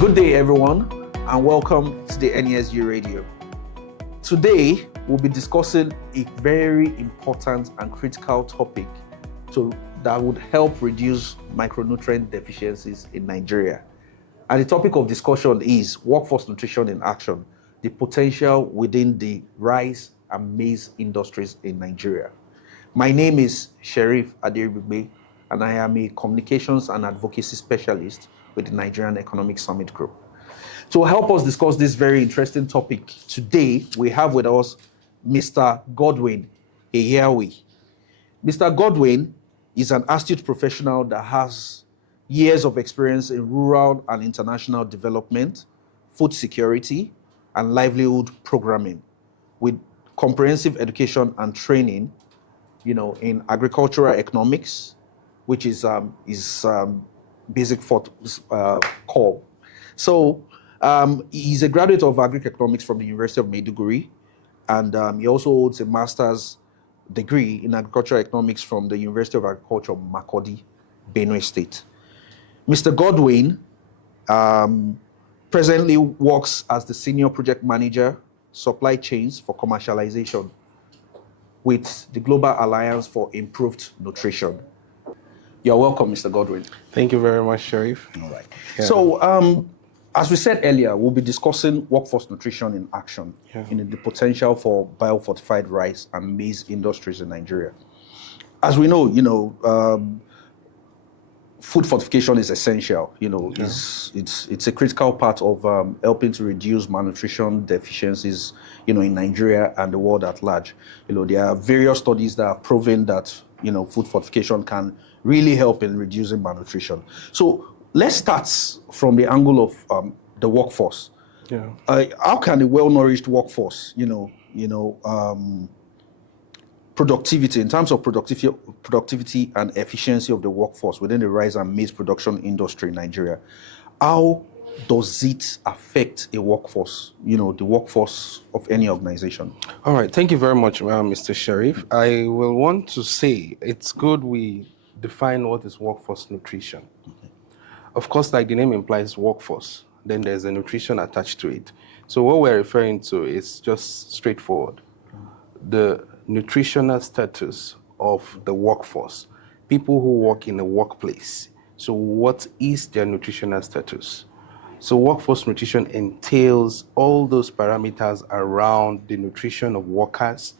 Good day, everyone, and welcome to the NESG Radio. Today, we'll be discussing a very important and critical topic that would help reduce micronutrient deficiencies in Nigeria. And the topic of discussion is workforce nutrition in action, the potential within the rice and maize industries in Nigeria. My name is Sheriff Aderibigbe, and I am a communications and advocacy specialist with the Nigerian Economic Summit Group. To help us discuss this very interesting topic today, we have with us Mr. Godwin Eyeawi. Mr. Godwin is an astute professional that has years of experience in rural and international development, food security, and livelihood programming, with comprehensive education and training, in agricultural economics, which is basic core. So he's a graduate of agri-economics from the University of Maiduguri, and he also holds a master's degree in agricultural economics from the University of Agriculture, Makurdi, Benue State. Mr. Godwin presently works as the Senior Project Manager, Supply Chains for Commercialization with the Global Alliance for Improved Nutrition. You're welcome, Mr. Godwin. Thank you very much, Sheriff. All right. Yeah. So, as we said earlier, we'll be discussing workforce nutrition in action, the potential for biofortified rice and maize industries in Nigeria. As we know, food fortification is essential. It's a critical part of helping to reduce malnutrition deficiencies, in Nigeria and the world at large. There are various studies that have proven that, food fortification can really help in reducing malnutrition. So let's start from the angle of the workforce. How can a well-nourished workforce, productivity, in terms of productivity and efficiency of the workforce within the rice and maize production industry in Nigeria, how does it affect a workforce, the workforce of any organization? All right, thank you very much, Mr. Sheriff. I will want to say it's good we define what is workforce nutrition. Of course, like the name implies, workforce, then there's a nutrition attached to it. So what we're referring to is just straightforward. The nutritional status of the workforce, people who work in a workplace. So what is their nutritional status? So workforce nutrition entails all those parameters around the nutrition of workers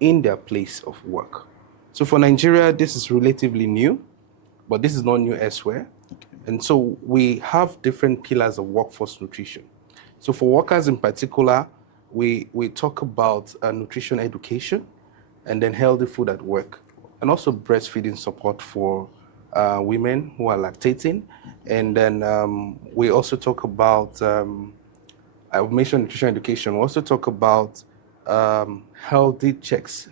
in their place of work. So for Nigeria, this is relatively new, but this is not new elsewhere. And so we have different pillars of workforce nutrition. So for workers in particular, we talk about nutrition education, and then healthy food at work, and also breastfeeding support for women who are lactating. And then we also talk about, I mentioned nutrition education, we also talk about health checks.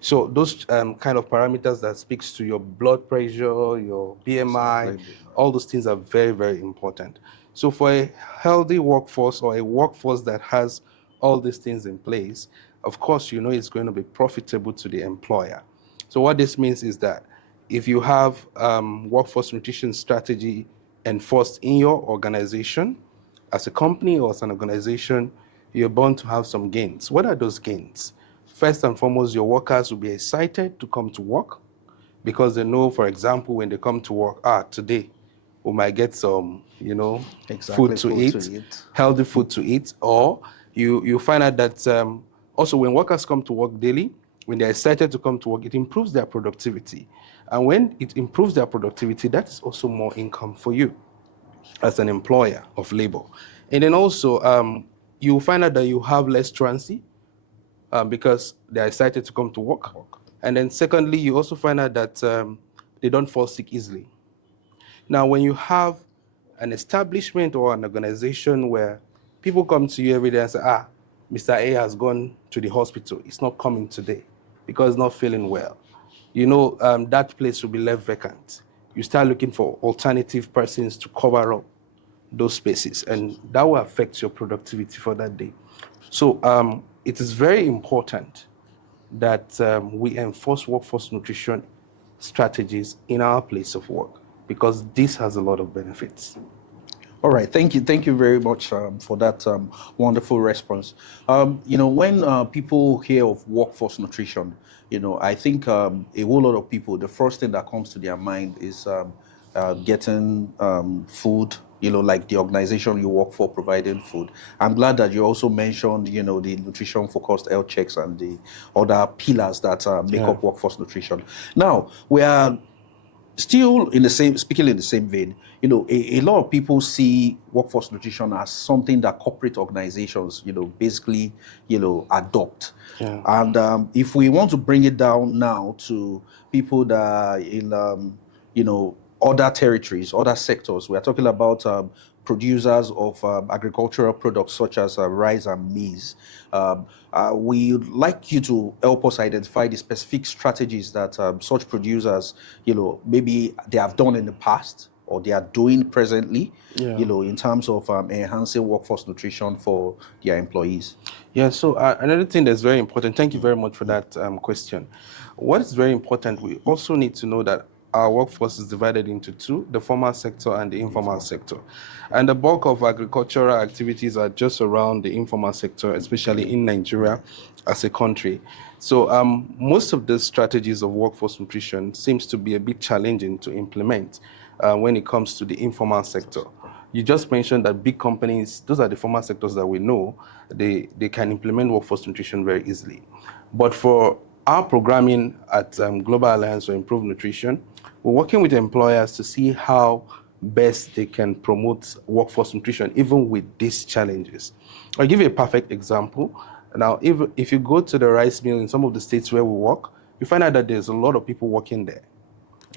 So those kind of parameters that speaks to your blood pressure, your BMI, all those things are very, very important. So for a healthy workforce, or a workforce that has all these things in place, of course, it's going to be profitable to the employer. So what this means is that if you have workforce nutrition strategy enforced in your organization, as a company or as an organization, you're bound to have some gains. What are those gains? First and foremost, your workers will be excited to come to work because they know, for example, when they come to work, today we might get some, food to eat, healthy food to eat, or you find out that also when workers come to work daily, when they're excited to come to work, it improves their productivity. And when it improves their productivity, that is also more income for you as an employer of labor. And then also, you find out that you have less truancy because they're excited to come to work. And then secondly, you also find out that they don't fall sick easily. Now, when you have an establishment or an organization where people come to you every day and say, Mr. A has gone to the hospital, he's not coming today because he's not feeling well, that place will be left vacant. You start looking for alternative persons to cover up those spaces, and that will affect your productivity for that day. So it is very important that we enforce workforce nutrition strategies in our place of work, because this has a lot of benefits. All right, thank you very much for that wonderful response. When people hear of workforce nutrition, I think a whole lot of people, the first thing that comes to their mind is getting food. Like the organization you work for providing food. I'm glad that you also mentioned, the nutrition-focused health checks and the other pillars that make Yeah. up workforce nutrition. Now, we are still speaking in the same vein, a lot of people see workforce nutrition as something that corporate organizations, basically, adopt. Yeah. And if we want to bring it down now to people that are in, other territories, other sectors, we are talking about producers of agricultural products such as rice and maize. We would like you to help us identify the specific strategies that such producers, maybe they have done in the past or they are doing presently, Yeah. in terms of enhancing workforce nutrition for their employees. Yeah, so another thing that's very important, thank you very much for that question. What is very important, we also need to know that our workforce is divided into two, the formal sector and the informal sector. And the bulk of agricultural activities are just around the informal sector, especially in Nigeria as a country. So most of the strategies of workforce nutrition seems to be a bit challenging to implement when it comes to the informal sector. You just mentioned that big companies, those are the formal sectors that we know, they can implement workforce nutrition very easily. But for our programming at Global Alliance for Improved Nutrition, we're working with employers to see how best they can promote workforce nutrition, even with these challenges. I'll give you a perfect example. Now, if you go to the rice mill in some of the states where we work, you find out that there's a lot of people working there.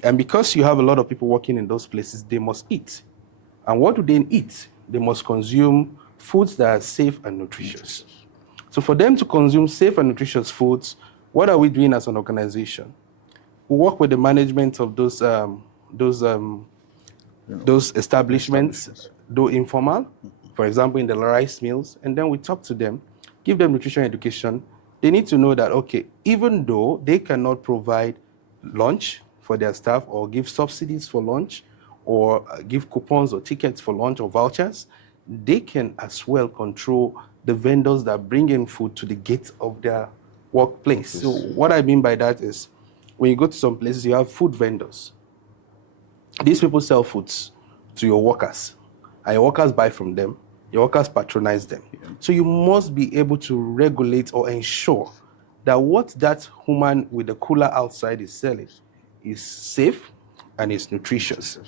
And because you have a lot of people working in those places, they must eat. And what do they eat? They must consume foods that are safe and nutritious. So for them to consume safe and nutritious foods, what are we doing as an organization? We work with the management of those establishments, though informal, for example, in the rice mills, and then we talk to them, give them nutrition education. They need to know that, okay, even though they cannot provide lunch for their staff or give subsidies for lunch or give coupons or tickets for lunch or vouchers, they can as well control the vendors that bring in food to the gate of their workplace. So what I mean by that is, when you go to some places, you have food vendors. These people sell foods to your workers, and your workers buy from them. Your workers patronize them. So you must be able to regulate or ensure that what that woman with the cooler outside is selling is safe and is nutritious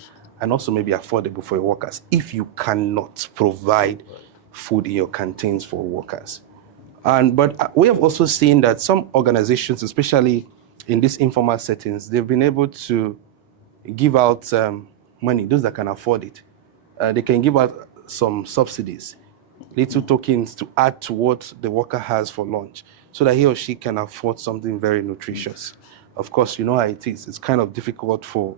and also maybe affordable for your workers if you cannot provide food in your canteens for workers. But we have also seen that some organizations, especially in these informal settings, they've been able to give out money, those that can afford it. They can give out some subsidies, little tokens to add to what the worker has for lunch so that he or she can afford something very nutritious. Of course, you know how it is. It's kind of difficult for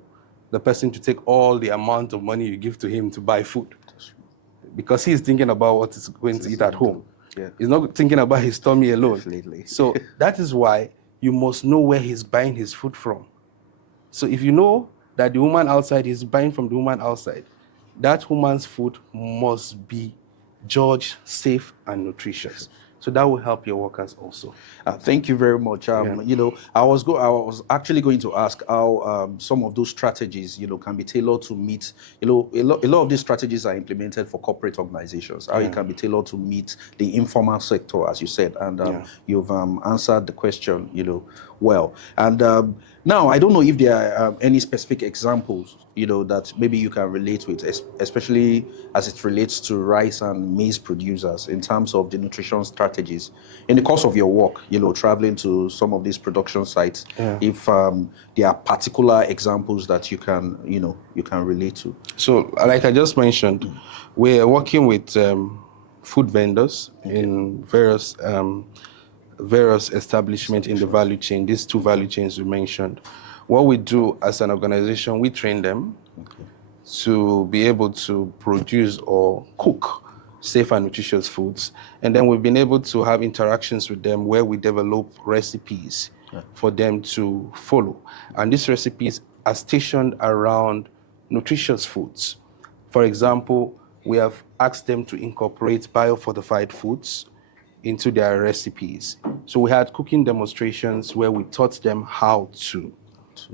the person to take all the amount of money you give to him to buy food because he's thinking about what he's going to eat at home. Yeah. He's not thinking about his tummy alone. Definitely. So that is why you must know where he's buying his food from. So if you know that the woman outside is buying from the woman outside, that woman's food must be judged safe and nutritious. So that will help your workers also. Thank you very much. I was actually going to ask how some of those strategies, can be tailored to meet, a lot of these strategies are implemented for corporate organizations. How it can be tailored to meet the informal sector, as you said, and you've answered the question, well. And now, I don't know if there are any specific examples, that maybe you can relate with, especially as it relates to rice and maize producers in terms of the nutrition strategies in the course of your work, traveling to some of these production sites. If there are particular examples that you can relate to. So, like I just mentioned, we're working with food vendors in various establishments in the value chain, these two value chains we mentioned. What we do as an organization, we train them to be able to produce or cook safe and nutritious foods. And then we've been able to have interactions with them where we develop recipes for them to follow. And these recipes are stationed around nutritious foods. For example, we have asked them to incorporate biofortified foods into their recipes. So we had cooking demonstrations where we taught them how to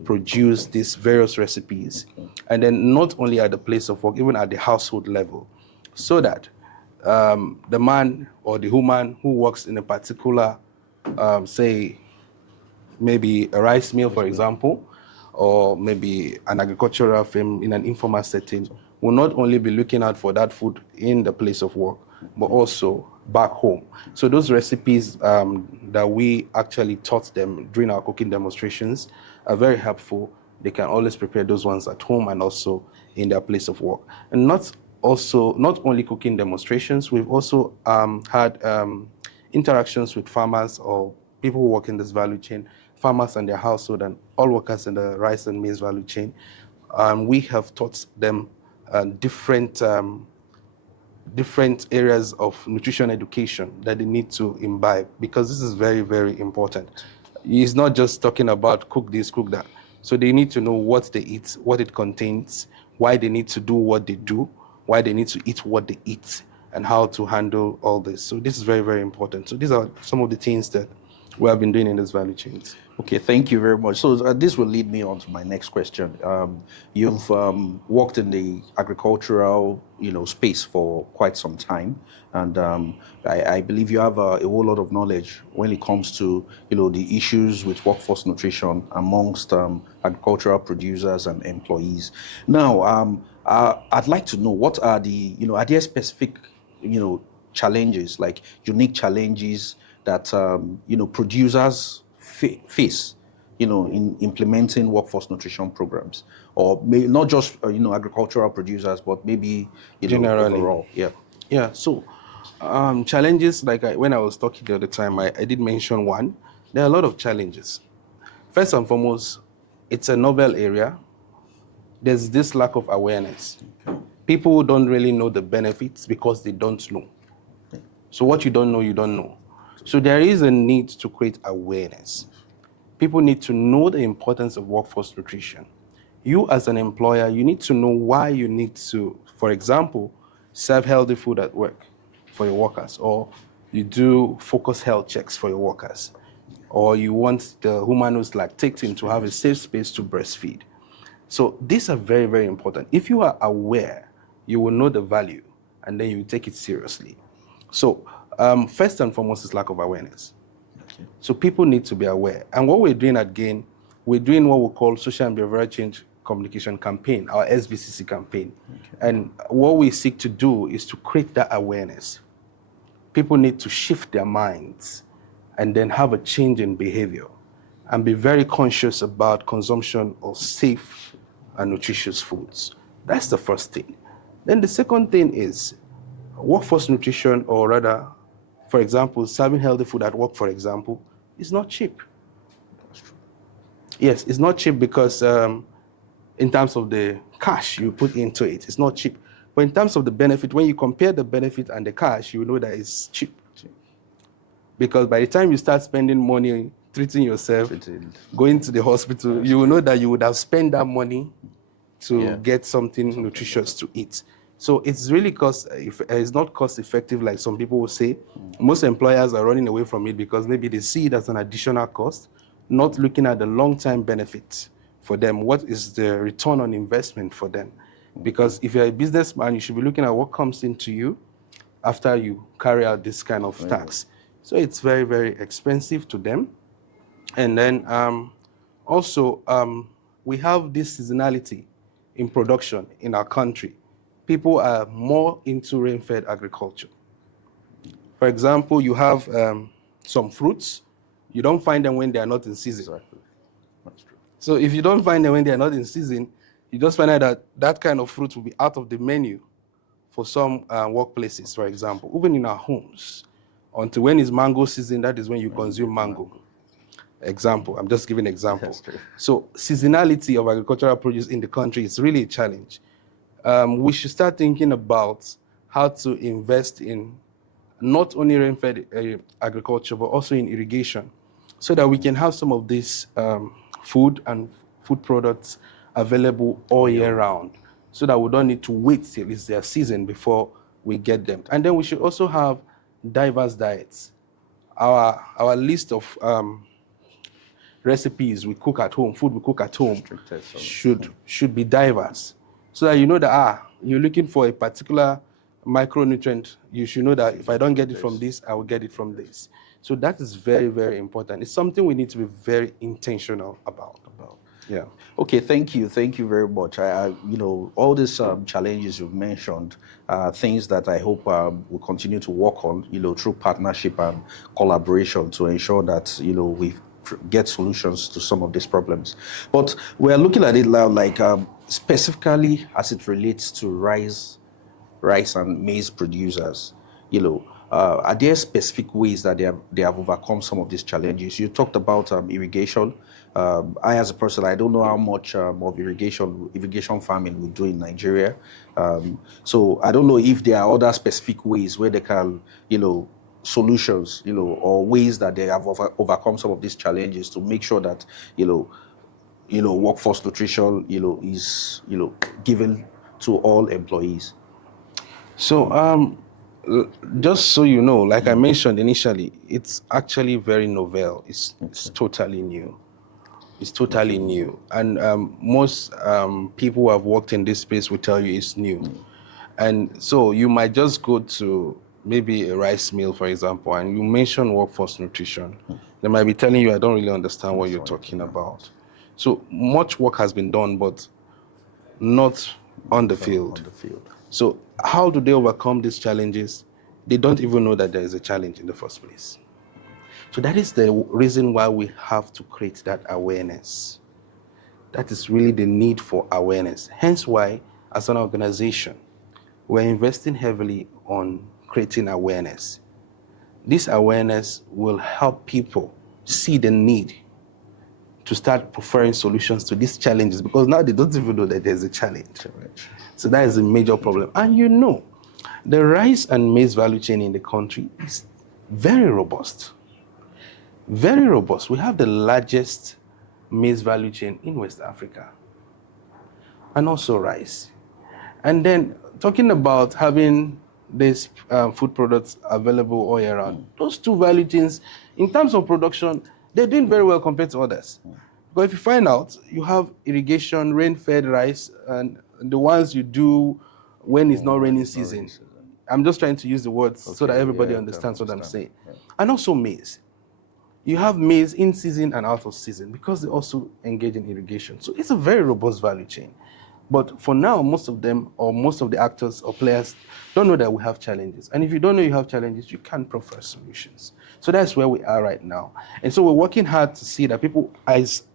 produce these various recipes. And then not only at the place of work, even at the household level, so that the man or the woman who works in a particular, say, maybe a rice mill, for example, or maybe an agricultural firm in an informal setting, will not only be looking out for that food in the place of work, but also back home. So those recipes that we actually taught them during our cooking demonstrations are very helpful. They can always prepare those ones at home and also in their place of work. And not only cooking demonstrations, we've also had interactions with farmers or people who work in this value chain, farmers and their household, and all workers in the rice and maize value chain. We have taught them different areas of nutrition education that they need to imbibe, because this is very, very important. It's not just talking about cook this, cook that. So they need to know what they eat, what it contains, why they need to do what they do, why they need to eat what they eat, and how to handle all this. So this is very, very important. So these are some of the things that we have been doing in this value chains. Okay, thank you very much. So this will lead me on to my next question. You've worked in the agricultural, space for quite some time, and I believe you have a whole lot of knowledge when it comes to, the issues with workforce nutrition amongst agricultural producers and employees. Now, I'd like to know, what are the, are there specific, challenges, like unique challenges that producers face, in implementing workforce nutrition programs, or not just agricultural producers, but maybe generally overall. Yeah. So challenges, like when I was talking the other time, I did mention one. There are a lot of challenges. First and foremost, it's a novel area. There's this lack of awareness. People don't really know the benefits because they don't know. So what you don't know, you don't know. So there is a need to create awareness. People need to know the importance of workforce nutrition. You as an employer, you need to know why you need to, for example, serve healthy food at work for your workers, or you do focus health checks for your workers, or you want the woman who's lactating to have a safe space to breastfeed. So these are very, very important. If you are aware, you will know the value, and then you take it seriously. So first and foremost is lack of awareness. Okay. So people need to be aware. And what we're doing at GAIN, we're doing what we call Social and Behavioral Change Communication Campaign, our SBCC campaign. Okay. And what we seek to do is to create that awareness. People need to shift their minds and then have a change in behavior and be very conscious about consumption of safe and nutritious foods. That's the first thing. Then the second thing is workforce nutrition, or rather, for example, serving healthy food at work, for example, is not cheap. That's true. Yes, it's not cheap because in terms of the cash you put into it, it's not cheap. But in terms of the benefit, when you compare the benefit and the cash, you know that it's cheap. Because by the time you start spending money treating yourself, going to the hospital, you will know that you would have spent that money to get something nutritious to eat. So it's really it's not cost effective like some people will say. Most employers are running away from it because maybe they see it as an additional cost, not looking at the long-term benefits for them. What is the return on investment for them? Because if you're a businessman, you should be looking at what comes into you after you carry out this kind of tax. So it's very, very expensive to them. And then also, we have this seasonality in production in our country. People are more into rain-fed agriculture. For example, you have some fruits. You don't find them when they are not in season. Exactly. That's true. So if you don't find them when they are not in season, you just find out that that kind of fruit will be out of the menu for some workplaces, for example, even in our homes. Until when is mango season, that is when you consume mango. Example, I'm just giving an example. So seasonality of agricultural produce in the country is really a challenge. We should start thinking about how to invest in not only rain-fed agriculture, but also in irrigation, so that we can have some of these food and food products available all year round. so that we don't need to wait till it's their season before we get them. And then we should also have diverse diets. Our list of recipes we cook at home, food we cook at home, should be diverse, so that you know that you're looking for a particular micronutrient. You should know that if I don't get it from this, I will get it from this. So that is very, very important. It's something we need to be very intentional about. Yeah. Okay, thank you very much. All these challenges you've mentioned, things that I hope we'll continue to work on, through partnership and collaboration to ensure that, we get solutions to some of these problems. But we're looking at it now, like specifically as it relates to rice and maize producers. Are there specific ways that they have overcome some of these challenges? You talked about irrigation. I, as a person, I don't know how much of irrigation farming we do in Nigeria. So I don't know if there are other specific ways where they can, solutions, or ways that they have overcome some of these challenges to make sure that, workforce nutrition, is, given to all employees. So, just so you know, like I mentioned initially, it's actually very novel. It's totally new. It's totally new. And most people who have worked in this space will tell you it's new. And so you might just go to maybe a rice mill, for example, and you mention workforce nutrition. They might be telling you, I don't really understand what you're talking about. So much work has been done, but not on the field. So how do they overcome these challenges? They don't even know that there is a challenge in the first place. So that is the reason why we have to create that awareness. That is really the need for awareness. Hence why, as an organization, we're investing heavily on creating awareness. This awareness will help people see the need to start preferring solutions to these challenges, because now they don't even know that there's a challenge. So that is a major problem. And the rice and maize value chain in the country is very robust. Very robust. We have the largest maize value chain in West Africa, and also rice. And then talking about having these food products available all year round, those two value chains, in terms of production, they're doing very well compared to others. But if you find out, you have irrigation, rain-fed rice, and the ones you do when it's not raining season. I'm just trying to use the words so that everybody understands what I'm saying. And also maize. You have maize in season and out of season because they also engage in irrigation. So it's a very robust value chain. But for now, most of them, or most of the actors or players, don't know that we have challenges. And if you don't know you have challenges, you can't prefer solutions. So that's where we are right now. And so we're working hard to see that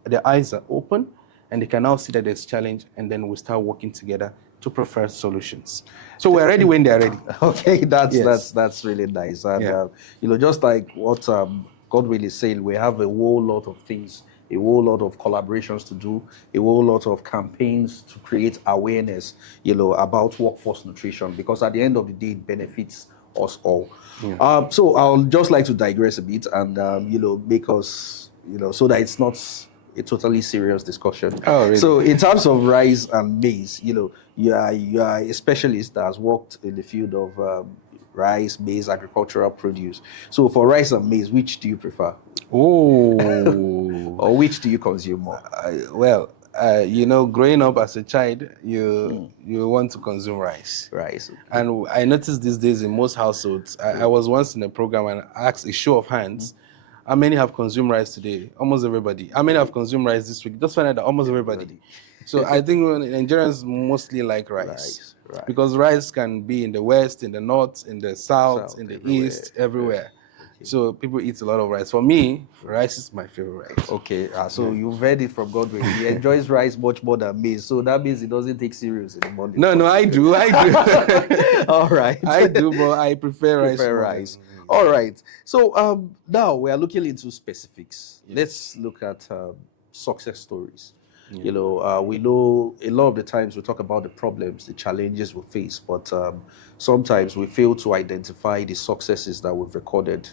their eyes are open and they can now see that there's challenge, and then we start working together to prefer solutions. So we're ready when they're ready. Okay, that's really nice. And just like what God really said, we have a whole lot of things, a whole lot of collaborations to do, a whole lot of campaigns to create awareness, about workforce nutrition, because at the end of the day, it benefits us all. So I'll just like to digress a bit and, make us, so that it's not a totally serious discussion. Oh, really? So in terms of rice and maize, you are a specialist that has worked in the field of rice, maize, agricultural produce. So for rice and maize, which do you prefer? Oh. Or which do you consume more? Growing up as a child, you want to consume rice. Rice. And I noticed these days in most households, I was once in a program and asked a show of hands, how many have consumed rice today? Almost everybody. How many have consumed rice this week? Just find out that almost everybody. So I think Nigerians mostly like rice. Right. Because rice can be in the west, in the north, in the south, in the east, everywhere. Okay. So people eat a lot of rice. For me, rice is my favorite rice. Okay, so you've heard it from Godwin. He enjoys rice much more than maize. So that means he doesn't take serious in the morning. No, I do. All right. I do, but I prefer rice. All right. So now we are looking into specifics. Yes. Let's look at success stories. We know a lot of the times we talk about the problems, the challenges we face, but sometimes we fail to identify the successes that we've recorded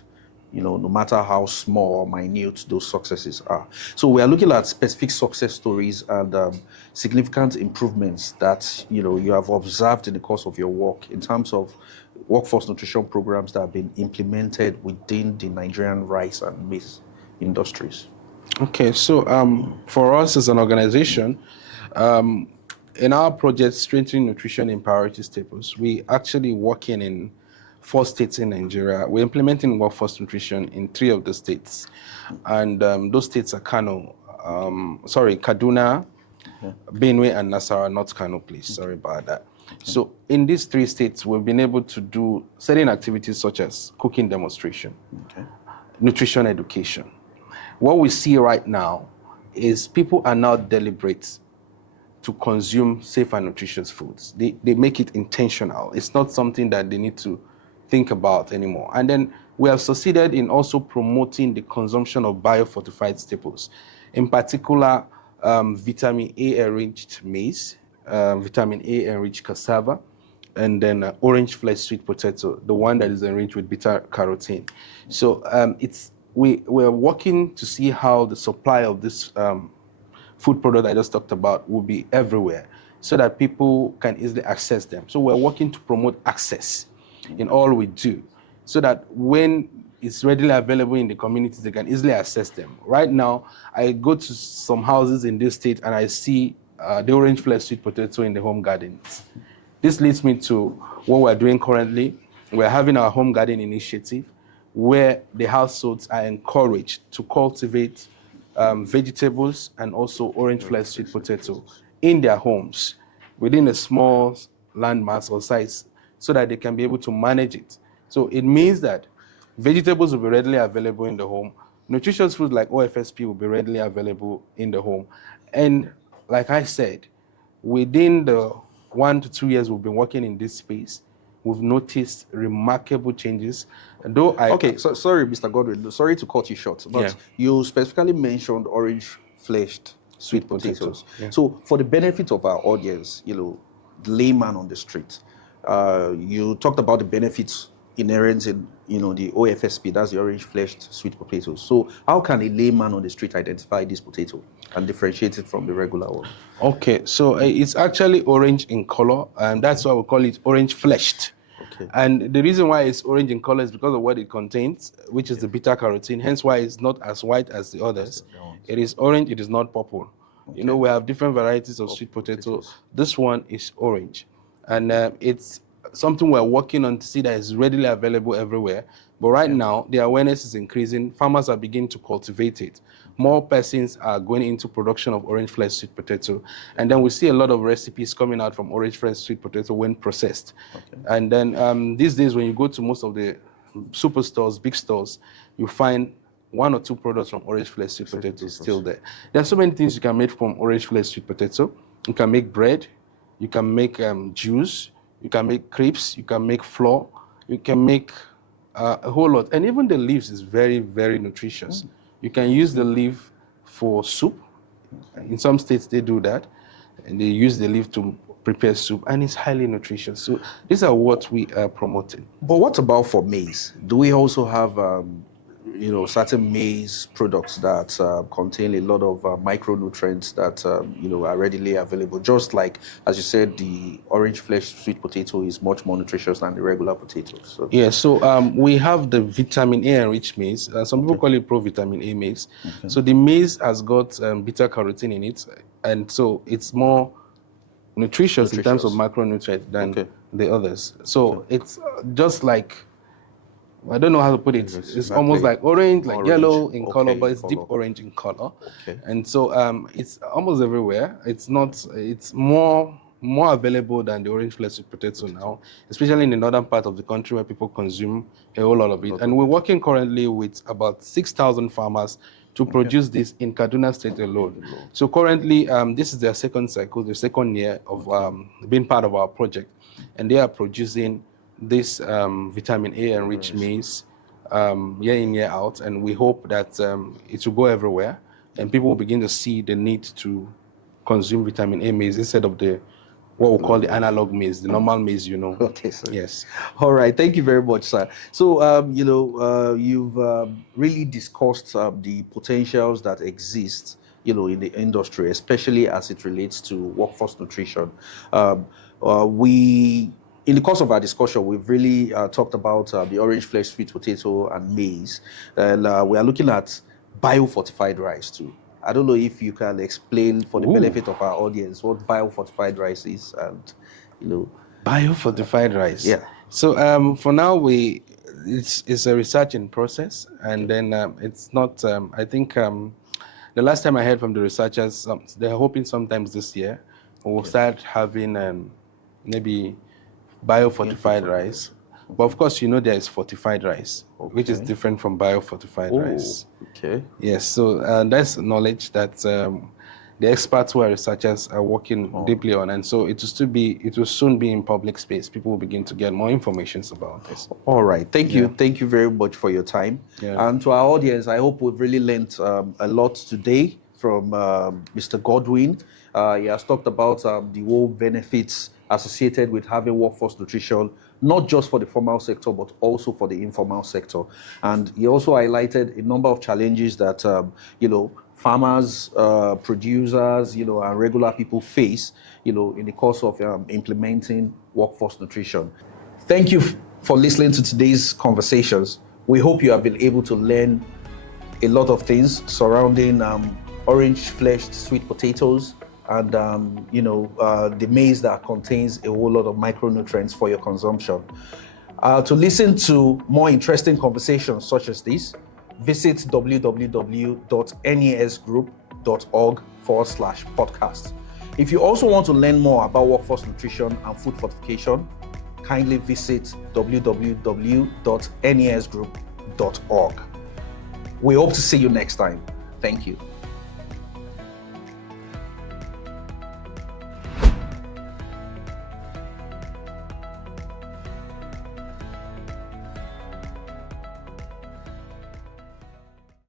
no matter how small or minute those successes are. So we are looking at specific success stories and significant improvements that, you have observed in the course of your work in terms of workforce nutrition programs that have been implemented within the Nigerian rice and maize industries. Okay, so for us as an organization, in our project, Strengthening Nutrition in Priority Staples, we actually working in 4 states in Nigeria. We're implementing workforce nutrition in 3 of the states. And those states are Kaduna, Benue, and Nasarawa, not Kano, please. Sorry about that. So in these 3 states, we've been able to do certain activities such as cooking demonstration, nutrition education. What we see right now is people are now deliberate to consume safe and nutritious foods. They make it intentional. It's not something that they need to think about anymore. And then we have succeeded in also promoting the consumption of biofortified staples, in particular vitamin A enriched maize, vitamin A enriched cassava, and then orange flesh sweet potato, the one that is enriched with beta carotene. So we're working to see how the supply of this food product I just talked about will be everywhere so that people can easily access them. So we're working to promote access in all we do so that when it's readily available in the communities, they can easily access them. Right now, I go to some houses in this state and I see the orange flesh sweet potato in the home gardens. This leads me to what we're doing currently. We're having our home garden initiative where the households are encouraged to cultivate vegetables and also orange flesh sweet potato in their homes within a small landmass or size so that they can be able to manage it. So it means that vegetables will be readily available in the home. Nutritious foods like OFSP will be readily available in the home. And like I said, within the 1 to 2 years we've been working in this space, we've noticed remarkable changes. Sorry, Mr. Godwin, sorry to cut you short, but you specifically mentioned orange-fleshed sweet potatoes. Yeah. So for the benefit of our audience, the layman on the street, you talked about the benefits inherent in, the OFSP, that's the orange-fleshed sweet potatoes. So how can a layman on the street identify this potato and differentiate it from the regular one? Okay, so it's actually orange in color, and that's why we call it orange-fleshed. Okay. And the reason why it's orange in color is because of what it contains, which is the beta carotene, hence why it's not as white as the others. It is orange, it is not purple. Okay. We have different varieties of sweet potatoes. This one is orange. And it's something we're working on to see that it's readily available everywhere. But right now, the awareness is increasing. Farmers are beginning to cultivate it. More persons are going into production of orange flesh sweet potato. And then we see a lot of recipes coming out from orange flesh sweet potato when processed. Okay. And then these days, when you go to most of the superstores, big stores, you find 1 or 2 products from orange flesh sweet potato still there. There are so many things you can make from orange flesh sweet potato. You can make bread. You can make juice. You can make crepes. You can make flour. You can make a whole lot. And even the leaves is very, very nutritious. You can use the leaf for soup. In some states, they do that. And they use the leaf to prepare soup. And it's highly nutritious. So these are what we are promoting. But what about for maize? Do we also have, certain maize products that contain a lot of micronutrients that, are readily available? Just like, as you said, the orange flesh sweet potato is much more nutritious than the regular potatoes. So. Yeah, so we have the vitamin A enriched maize. Some people call it provitamin A maize. Okay. So the maize has got beta carotene in it, and so it's more nutritious in terms of macronutrients than the others. So it's just like, I don't know how to put it. It's almost like orange, like yellow in color, but it's deep orange in color. Okay. And so it's almost everywhere. It's more available than the orange flesh sweet potato now, especially in the northern part of the country where people consume a whole lot of it. And we're working currently with about 6,000 farmers to produce this in Kaduna State alone. So currently, this is their second cycle, the second year of being part of our project. And they are producing this vitamin A enriched maize year in, year out, and we hope that it will go everywhere and people will begin to see the need to consume vitamin A maize instead of the what we call the analog maize, the normal maize, Okay, sir. Yes. All right. Thank you very much, sir. So, you've really discussed the potentials that exist, in the industry, especially as it relates to workforce nutrition. In the course of our discussion, we've really talked about the orange flesh sweet potato and maize, and we are looking at biofortified rice too. I don't know if you can explain for the benefit of our audience what biofortified rice is, and Biofortified rice. Yeah. So for now, it's a research in process, and then it's not. I think the last time I heard from the researchers, they're hoping sometimes this year we'll start having maybe biofortified rice. But of course, there is fortified rice, which is different from biofortified rice. Okay. Yes, so that's knowledge that the experts who are researchers are working deeply on, and so it will soon be in public space. People will begin to get more information about this. All right. Thank you very much for your time. Yeah. And to our audience, I hope we've really learned a lot today from Mr. Godwin. He has talked about the whole benefits associated with having workforce nutrition, not just for the formal sector, but also for the informal sector. And he also highlighted a number of challenges that, farmers, producers, and regular people face, in the course of implementing workforce nutrition. Thank you for listening to today's conversations. We hope you have been able to learn a lot of things surrounding orange fleshed sweet potatoes, and the maize that contains a whole lot of micronutrients for your consumption. To listen to more interesting conversations such as this, visit www.nesgroup.org/podcast. If you also want to learn more about workforce nutrition and food fortification, kindly visit www.nesgroup.org. We hope to see you next time. Thank you.